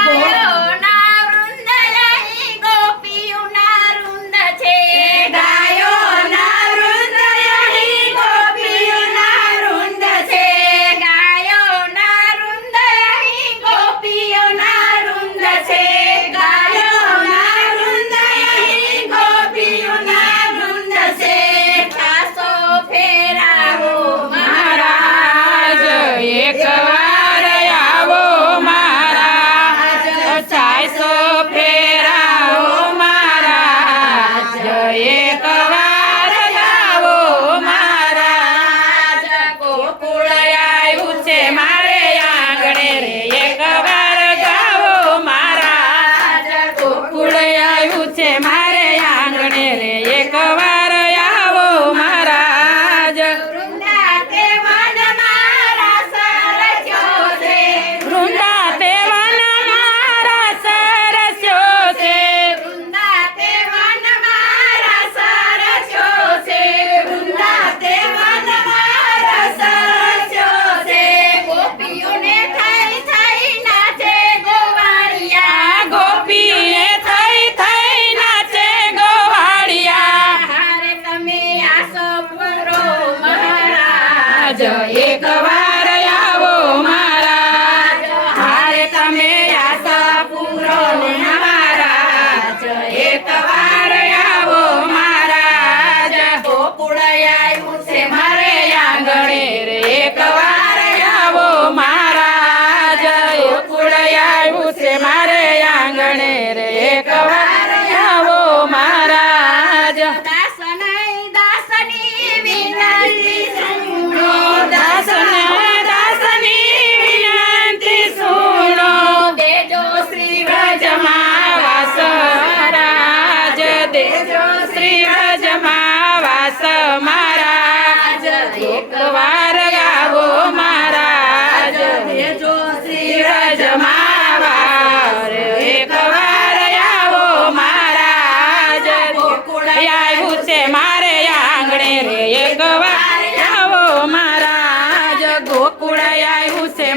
ગાયોના વૃંદ અહીં ગોપીઓના વૃંદ છે. ગાયોના વૃંદ અહીં ગોપીઓના વૃંદ છે. ગાયોના વૃંદ અહીં ગોપીઓના વૃંદ છે. ગાયોના વૃંદ અહીં ગોપીઓના વૃંદ છે. પાસો ફેરાવો મહારાજ એકવાર આવો મહારાજ છાયસો ફેરાવો મહારાજ એકવાર આવો મહારાજ ગોકુળ આવ્યું છે મારે આંગણે રે એકવાર ગાવો મહારાજ ગોકુળ આવ્યું છે મારે આંગણે રે એકવાર આવો મહારાજ વૃંદા તે વન મારા સરસ્યો છે. વૃંદા તે વન મારા સરસ્યો છે. વૃંદા તે વન મારા સરસ્યો છે. વૃંદા તે વન મારા સરસ્યો છે. ગોપીઓને થઈ થઈ નાચે ગોવાળિયા. આ ગોપીને થઈ થઈ નાચે ગોવાળિયા. હારે તમે આસો પૂરો મહારાજ. એકવાર આવો મહારાજ હારે તમે આશા પૂરો મહારાજ એકવાર આવો મહારાજ ગોકુળ આવ્યું છે મારે આંગણે રે એકવાર આવો મહારાજ ગોકુળ આવ્યું છે મારે આંગણે રે એકવાર આવો મહારાજ દાસનાઈ દાસની વિનંતી સુનો. દાસને દાસની વિનંતી સુનો દેજો શ્રી વ્રજમાં વાસ મહારાજ દેજો શ્રી વ્રજમાં વાસ મહારાજ એકવાર ગાવો મહારાજ દેજો શ્રી વ્રજમાં વાસ એકવાર આવો મહારાજ ગોકુળ આવ્યું છે મારે આંગણે રે એકવાર આવો મહારાજ ગોકુળ આવ્યું છે